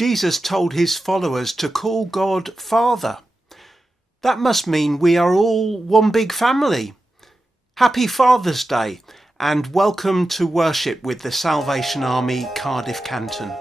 Jesus told his followers to call God Father. That must mean we are all one big family. Happy Father's Day and welcome to worship with the Salvation Army, Cardiff Canton.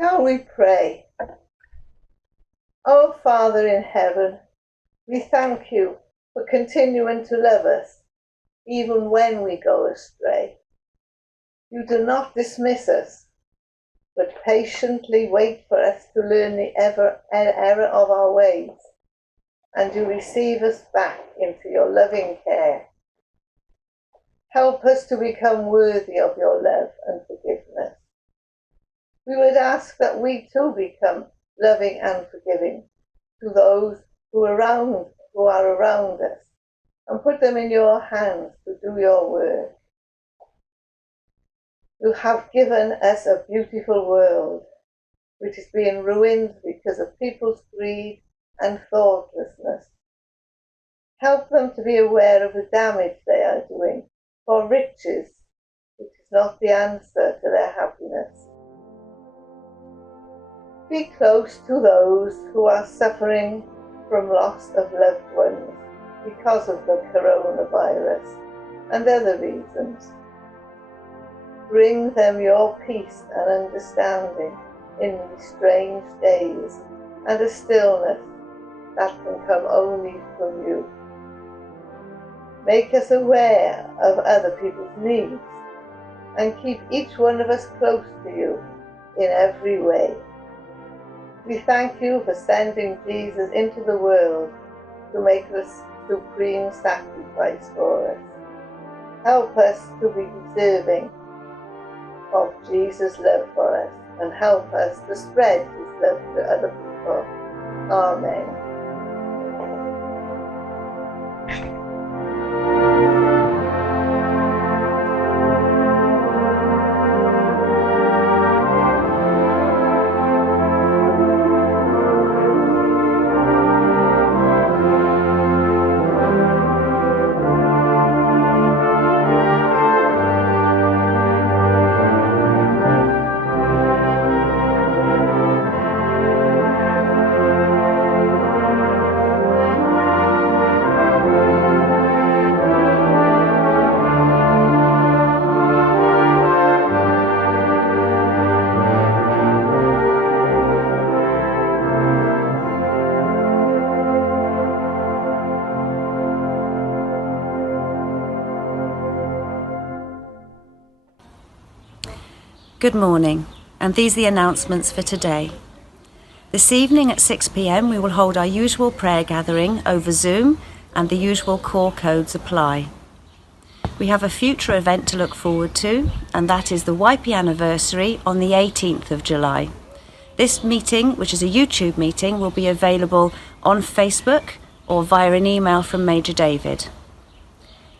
Shall we pray? Our Father in heaven, we thank you for continuing to love us, even when we go astray. You do not dismiss us, but patiently wait for us to learn the error of our ways, and you receive us back into your loving care. Help us to become worthy of your love and forgiveness. We would ask that we too become loving and forgiving to those who are around us, and put them in your hands to do your work. You have given us a beautiful world, which is being ruined because of people's greed and thoughtlessness. Help them to be aware of the damage they are doing for riches, which is not the answer to their happiness. Be close to those who are suffering from loss of loved ones because of the coronavirus and other reasons. Bring them your peace and understanding in these strange days and a stillness that can come only from you. Make us aware of other people's needs and keep each one of us close to you in every way. We thank you for sending Jesus into the world to make the supreme sacrifice for us. Help us to be deserving of Jesus' love for us and help us to spread his love to other people. Amen. Good morning, and these are the announcements for today. This evening at 6 p.m. we will hold our usual prayer gathering over Zoom, and the usual core codes apply. We have a future event to look forward to, and that is the YP anniversary on the 18th of July. This meeting, which is a YouTube meeting, will be available on Facebook or via an email from Major David.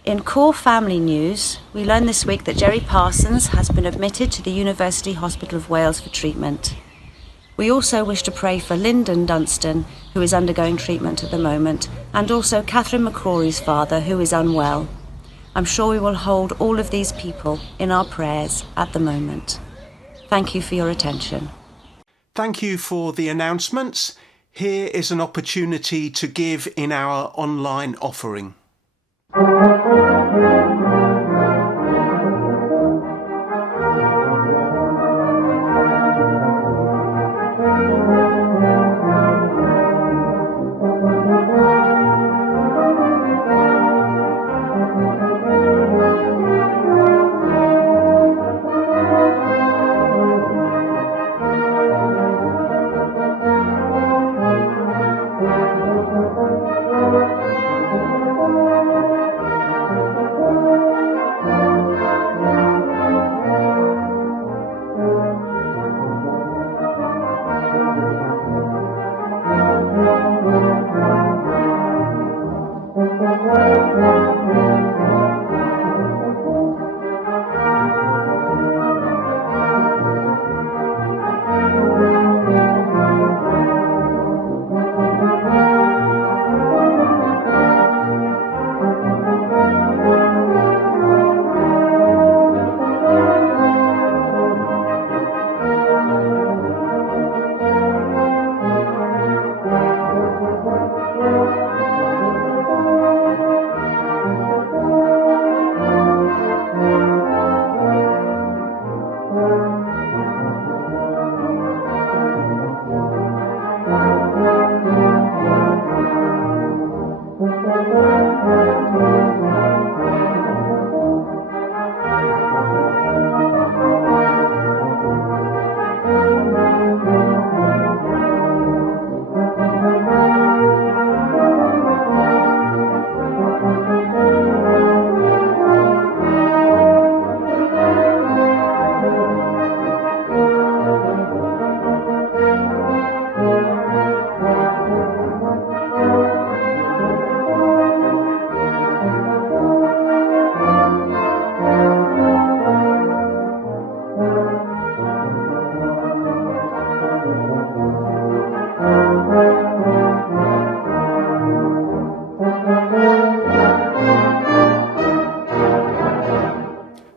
In core family news, we learned this week that Jerry Parsons has been admitted to the University Hospital of Wales for treatment. We also wish to pray for Lyndon Dunstan, who is undergoing treatment at the moment, and also Catherine McCrory's father, who is unwell. I'm sure we will hold all of these people in our prayers at the moment. Thank you for your attention. Thank you for the announcements. Here is an opportunity to give in our online offering.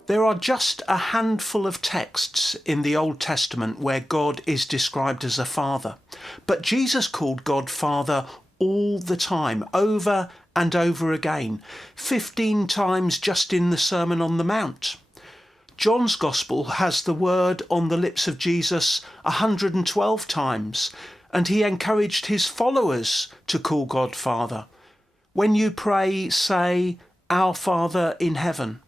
There are just a handful of texts in the Old Testament where God is described as a father, but Jesus called God Father all the time, over and over again, 15 times just in the Sermon on the Mount. John's Gospel has the word on the lips of Jesus 112 times, and he encouraged his followers to call God Father. When you pray, say, "Our Father in heaven."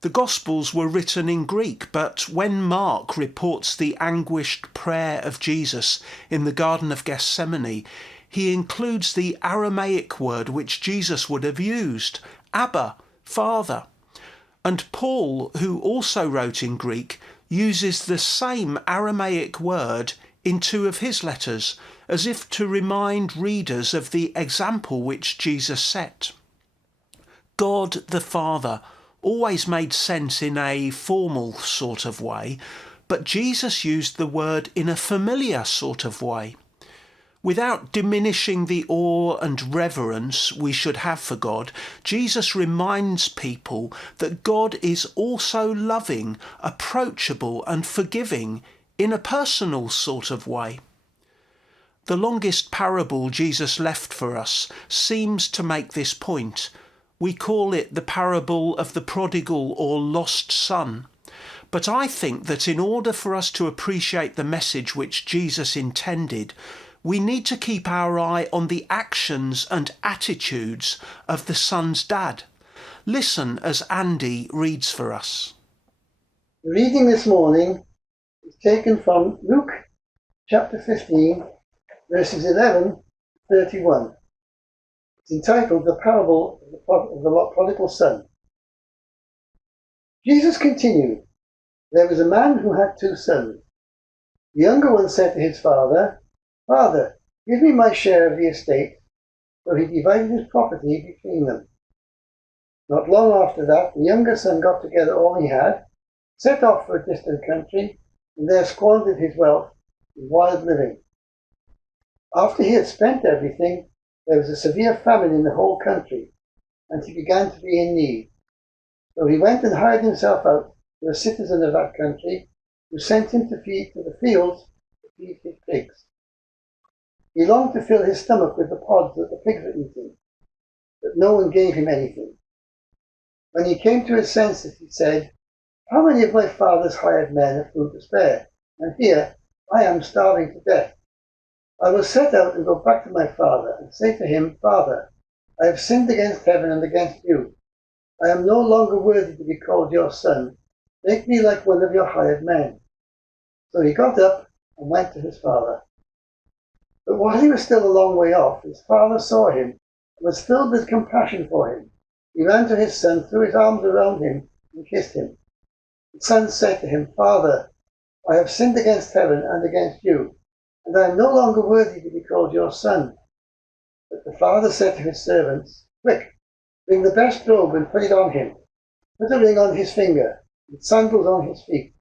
The Gospels were written in Greek, but when Mark reports the anguished prayer of Jesus in the Garden of Gethsemane, he includes the Aramaic word which Jesus would have used, Abba, Father. And Paul, who also wrote in Greek, uses the same Aramaic word in two of his letters, as if to remind readers of the example which Jesus set. God the Father always made sense in a formal sort of way, but Jesus used the word in a familiar sort of way. Without diminishing the awe and reverence we should have for God, Jesus reminds people that God is also loving, approachable and forgiving in a personal sort of way. The longest parable Jesus left for us seems to make this point. We call it the parable of the prodigal or lost son. But I think that in order for us to appreciate the message which Jesus intended, we need to keep our eye on the actions and attitudes of the son's dad. Listen as Andy reads for us. The reading this morning is taken from Luke chapter 15, verses 11 to 31. It's entitled The Parable of the Prodigal Son. Jesus continued, "There was a man who had 2 sons. The younger one said to his father, 'Father, give me my share of the estate.' So he divided his property between them. Not long after that, the younger son got together all he had, set off for a distant country, and there squandered his wealth in wild living. After he had spent everything, there was a severe famine in the whole country, and he began to be in need. So he went and hired himself out to a citizen of that country, who sent him to feed to the fields to feed his pigs. He longed to fill his stomach with the pods that the pigs were eating, but no one gave him anything. When he came to his senses, he said, 'How many of my father's hired men have food to spare? And here I am starving to death. I will set out and go back to my father and say to him, Father, I have sinned against heaven and against you. I am no longer worthy to be called your son. Make me like one of your hired men.' So he got up and went to his father. But while he was still a long way off, his father saw him and was filled with compassion for him. He ran to his son, threw his arms around him, and kissed him. The son said to him, 'Father, I have sinned against heaven and against you, and I am no longer worthy to be called your son.' But the father said to his servants, 'Quick, bring the best robe and put it on him. Put a ring on his finger and sandals on his feet.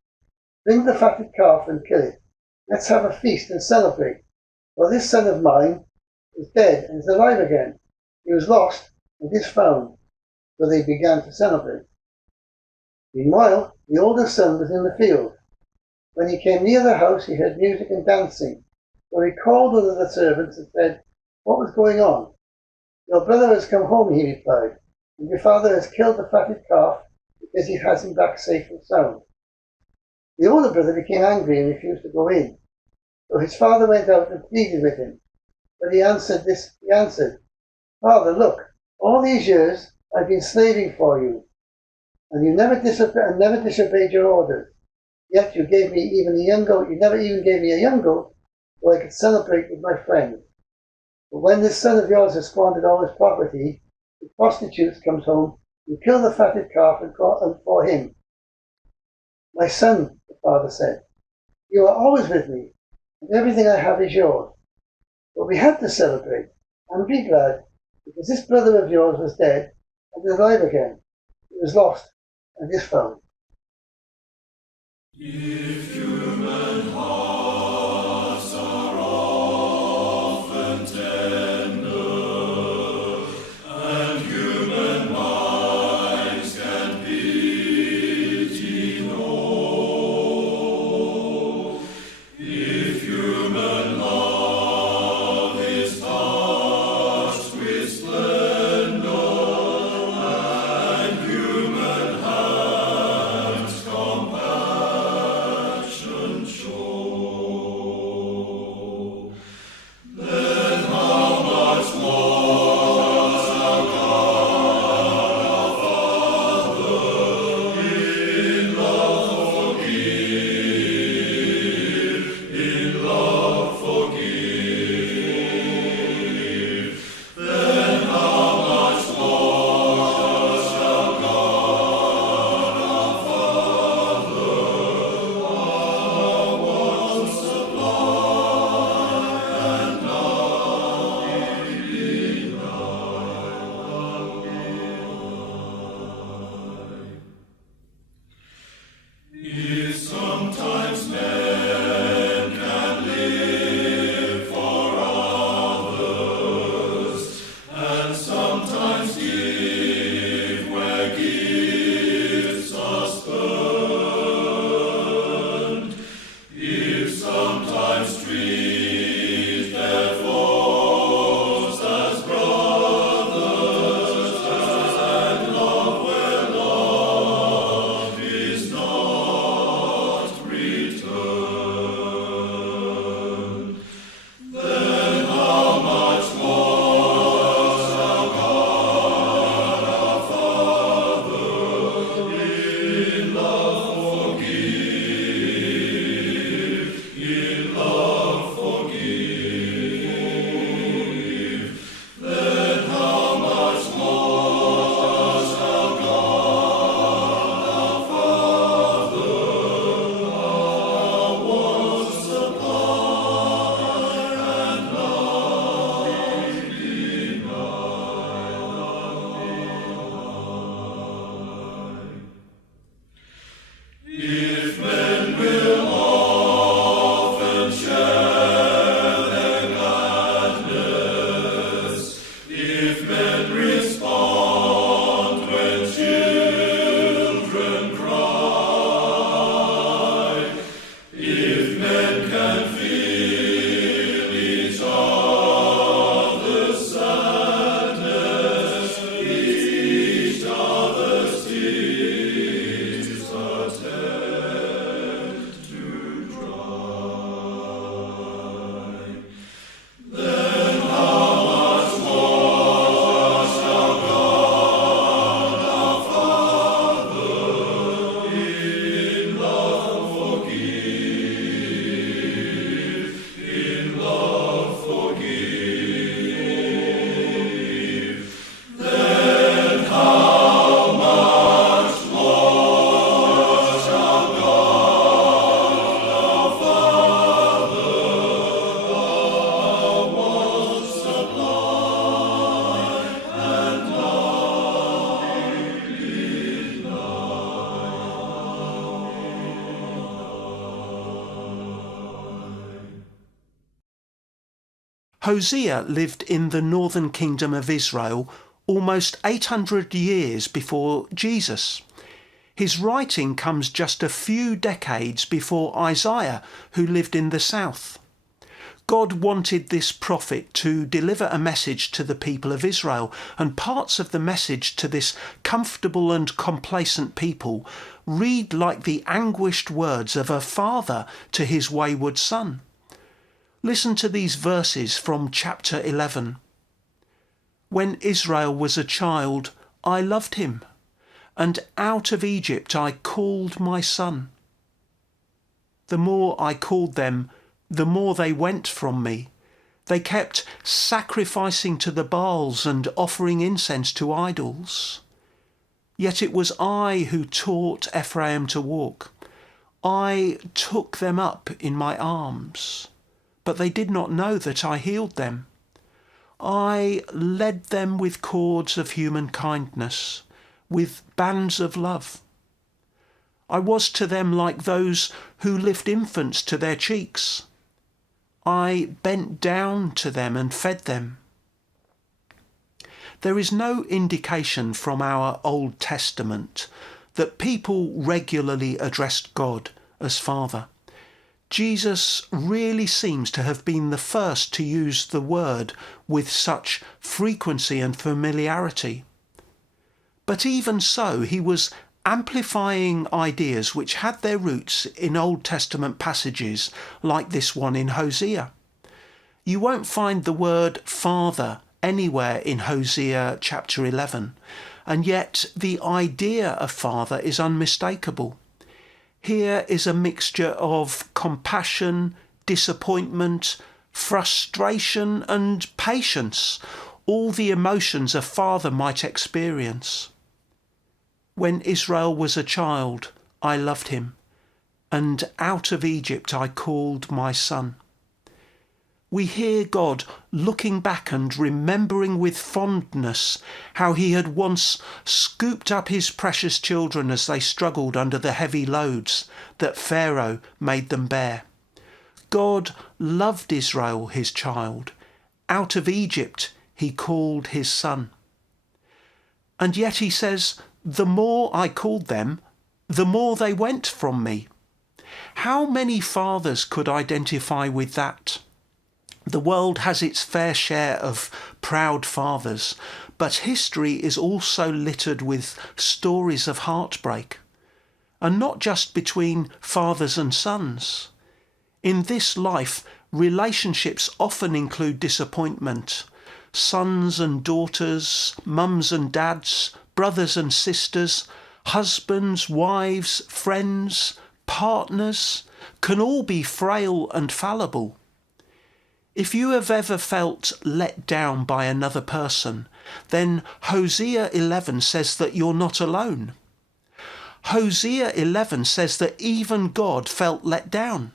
Bring the fatted calf and kill it. Let's have a feast and celebrate. For this son of mine is dead and is alive again. He was lost and is found.' So they began to celebrate. Meanwhile, the older son was in the field. When he came near the house, he heard music and dancing. So he called one of the servants and said, 'What was going on?' 'Your brother has come home,' he replied, 'and your father has killed the fatted calf because he has him back safe and sound.' The older brother became angry and refused to go in. So his father went out and pleaded with him. But he answered, 'Father, look, all these years I've been slaving for you, and you never disobeyed your orders. Yet you gave me even a young goat. You never even gave me a young goat so I could celebrate with my friends. But when this son of yours has squandered all his property, the prostitutes comes home, you kill the fatted calf and for him.' 'My son,' the father said, 'you are always with me, and everything I have is yours. But we had to celebrate and be glad, because this brother of yours was dead and is alive again. He was lost and is found.'" If human hearts are often tender, and human minds can pity know, if human love is touched with splendor, and human hands compassion show, Hosea lived in the northern kingdom of Israel almost 800 years before Jesus. His writing comes just a few decades before Isaiah, who lived in the south. God wanted this prophet to deliver a message to the people of Israel, and parts of the message to this comfortable and complacent people read like the anguished words of a father to his wayward son. Listen to these verses from chapter 11. When Israel was a child, I loved him, and out of Egypt I called my son. The more I called them, the more they went from me. They kept sacrificing to the Baals and offering incense to idols. Yet it was I who taught Ephraim to walk. I took them up in my arms, but they did not know that I healed them. I led them with cords of human kindness, with bands of love. I was to them like those who lift infants to their cheeks. I bent down to them and fed them. There is no indication from our Old Testament that people regularly addressed God as Father. Jesus really seems to have been the first to use the word with such frequency and familiarity. But even so, he was amplifying ideas which had their roots in Old Testament passages like this one in Hosea. You won't find the word Father anywhere in Hosea chapter 11, and yet the idea of Father is unmistakable. Here is a mixture of compassion, disappointment, frustration and patience, all the emotions a father might experience. When Israel was a child, I loved him, and out of Egypt I called my son. We hear God looking back and remembering with fondness how he had once scooped up his precious children as they struggled under the heavy loads that Pharaoh made them bear. God loved Israel, his child. Out of Egypt he called his son. And yet he says, the more I called them, the more they went from me. How many fathers could identify with that? The world has its fair share of proud fathers, but history is also littered with stories of heartbreak. And not just between fathers and sons. In this life, relationships often include disappointment. Sons and daughters, mums and dads, brothers and sisters, husbands, wives, friends, partners can all be frail and fallible. If you have ever felt let down by another person, then Hosea 11 says that you're not alone. Hosea 11 says that even God felt let down.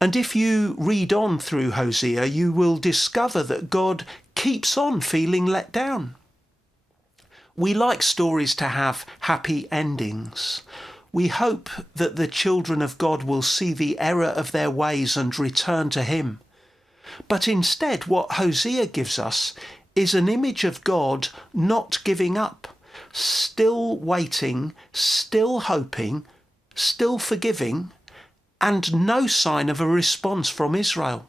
And if you read on through Hosea, you will discover that God keeps on feeling let down. We like stories to have happy endings. We hope that the children of God will see the error of their ways and return to him. But instead, what Hosea gives us is an image of God not giving up, still waiting, still hoping, still forgiving, and no sign of a response from Israel.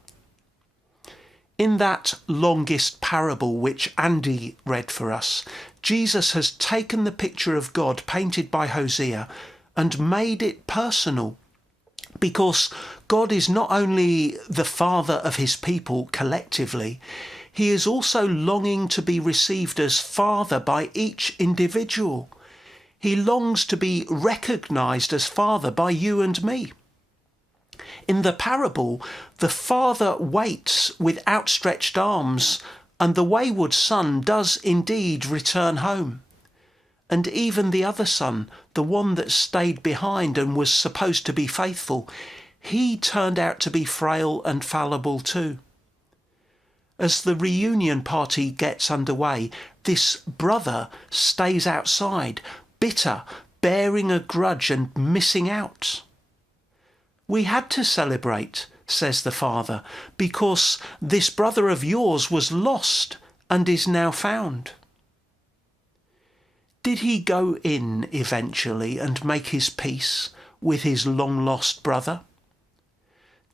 In that longest parable which Andy read for us, Jesus has taken the picture of God painted by Hosea and made it personal, because God is not only the Father of his people collectively, he is also longing to be received as Father by each individual. He longs to be recognised as Father by you and me. In the parable, the father waits with outstretched arms, and the wayward son does indeed return home. And even the other son, the one that stayed behind and was supposed to be faithful, he turned out to be frail and fallible too. As the reunion party gets underway, this brother stays outside, bitter, bearing a grudge and missing out. We had to celebrate says the father, because this brother of yours was lost and is now found. Did he go in eventually and make his peace with his long-lost brother?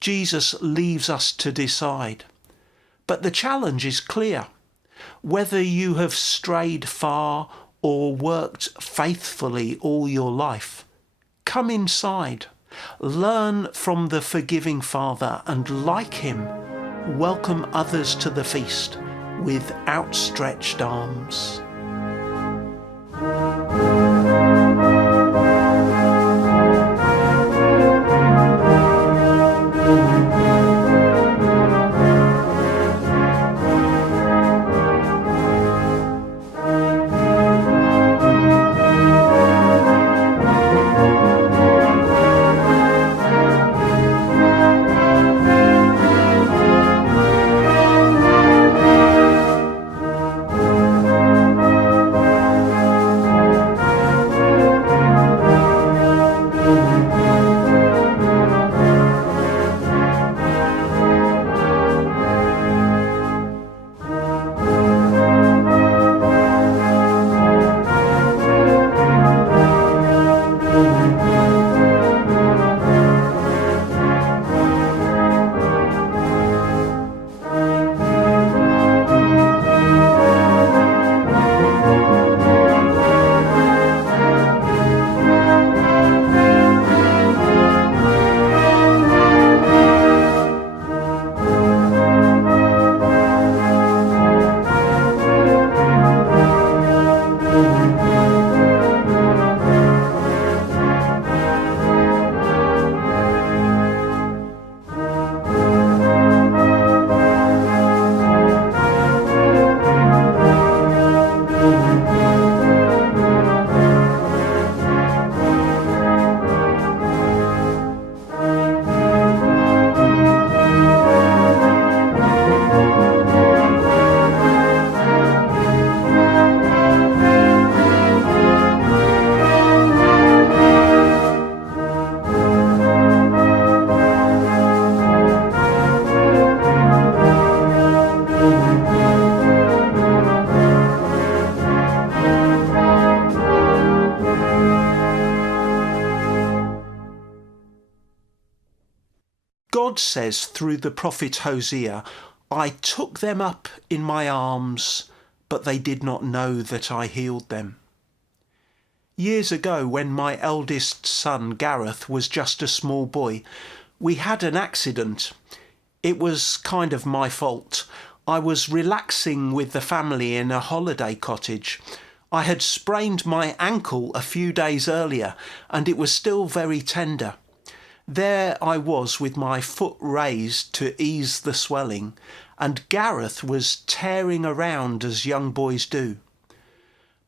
Jesus leaves us to decide. But the challenge is clear. Whether you have strayed far or worked faithfully all your life, come inside, learn from the forgiving Father, and like him, welcome others to the feast with outstretched arms. God says through the prophet Hosea, "I took them up in my arms, but they did not know that I healed them." Years ago, when my eldest son Gareth was just a small boy, we had an accident. It was kind of my fault. I was relaxing with the family in a holiday cottage. I had sprained my ankle a few days earlier, and it was still very tender. There I was with my foot raised to ease the swelling, and Gareth was tearing around as young boys do.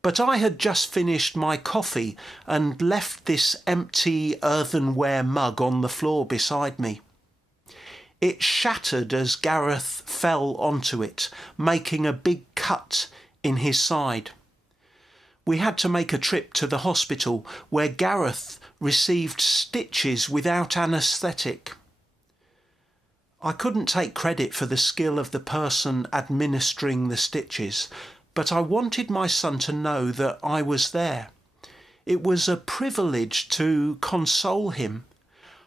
But I had just finished my coffee and left this empty earthenware mug on the floor beside me. It shattered as Gareth fell onto it, making a big cut in his side. We had to make a trip to the hospital, where Gareth received stitches without anaesthetic. I couldn't take credit for the skill of the person administering the stitches, but I wanted my son to know that I was there. It was a privilege to console him,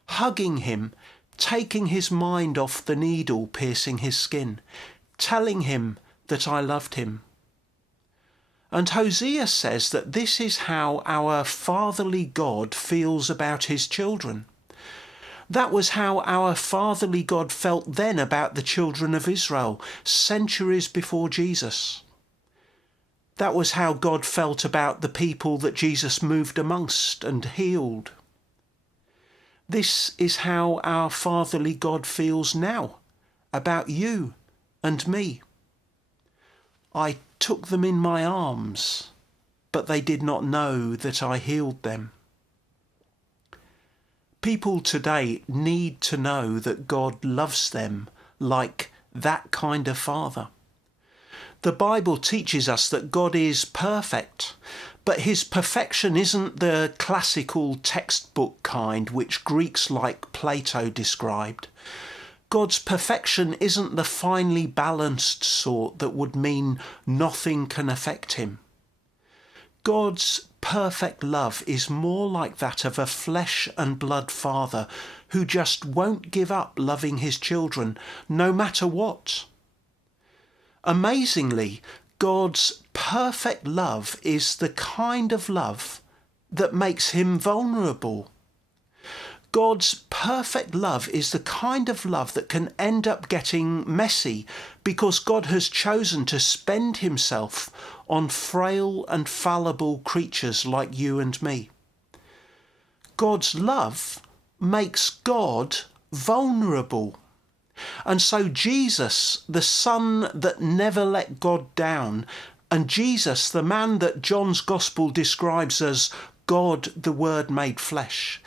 hugging him, taking his mind off the needle piercing his skin, telling him that I loved him. And Hosea says that this is how our fatherly God feels about his children. That was how our fatherly God felt then about the children of Israel, centuries before Jesus. That was how God felt about the people that Jesus moved amongst and healed. This is how our fatherly God feels now about you and me. I took them in my arms, but they did not know that I healed them. People today need to know that God loves them like that kind of father. The Bible teaches us that God is perfect, but his perfection isn't the classical textbook kind which Greeks like Plato described. God's perfection isn't the finely balanced sort that would mean nothing can affect him. God's perfect love is more like that of a flesh and blood father who just won't give up loving his children, no matter what. Amazingly, God's perfect love is the kind of love that makes him vulnerable. God's perfect love is the kind of love that can end up getting messy because God has chosen to spend himself on frail and fallible creatures like you and me. God's love makes God vulnerable. And so Jesus, the Son that never let God down, and Jesus, the man that John's Gospel describes as God, the Word made flesh,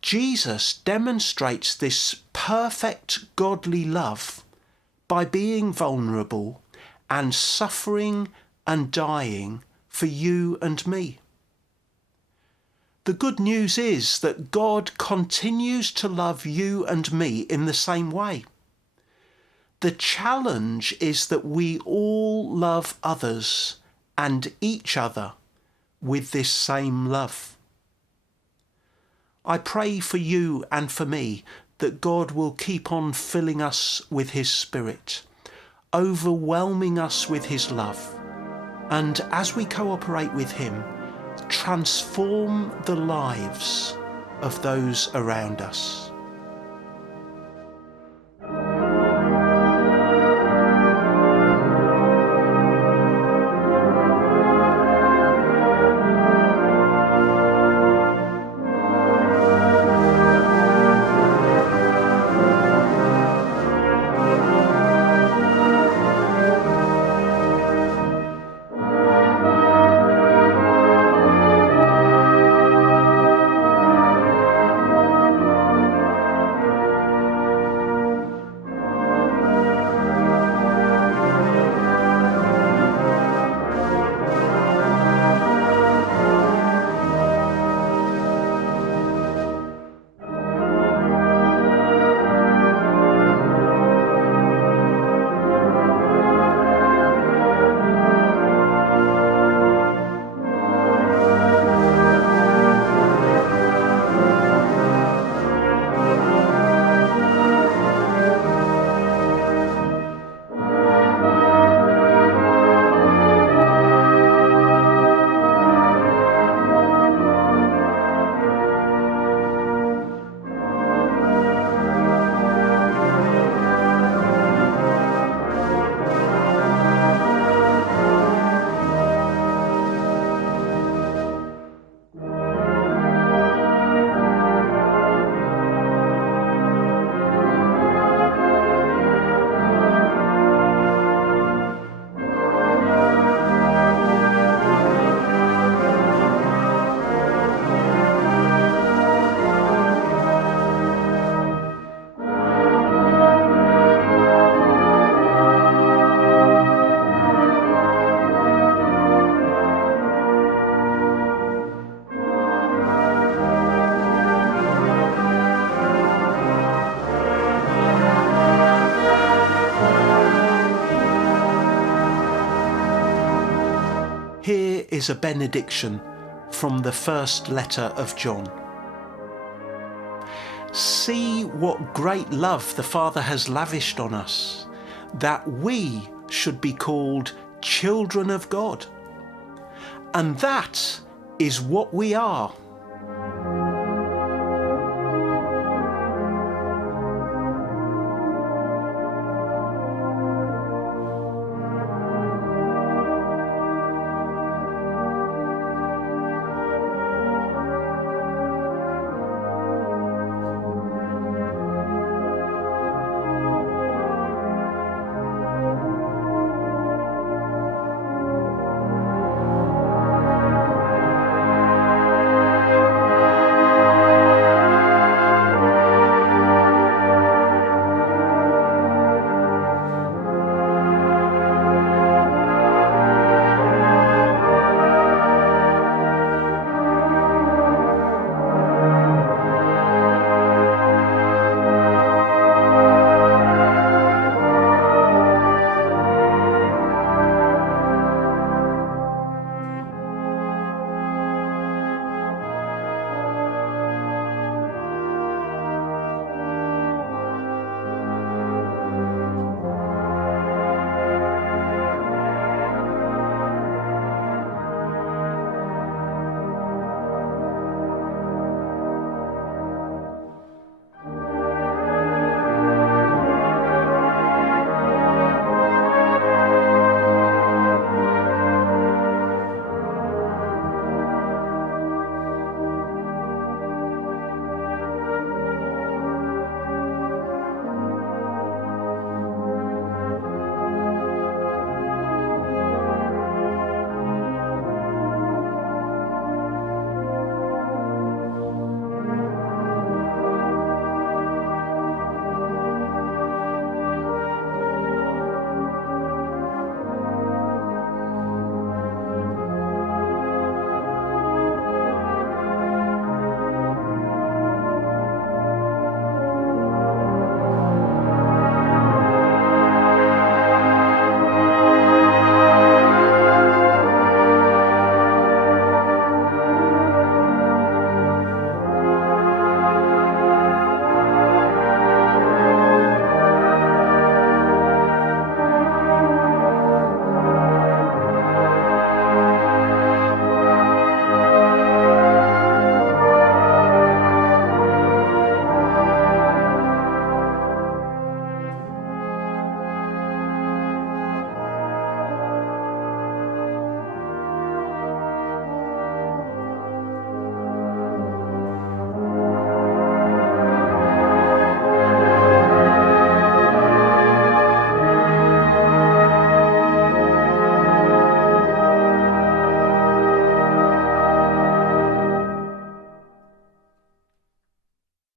Jesus demonstrates this perfect godly love by being vulnerable and suffering and dying for you and me. The good news is that God continues to love you and me in the same way. The challenge is that we all love others and each other with this same love. I pray for you and for me that God will keep on filling us with his Spirit, overwhelming us with his love, and as we cooperate with him, transform the lives of those around us. Here is a benediction from the first letter of John. See what great love the Father has lavished on us, that we should be called children of God. And that is what we are.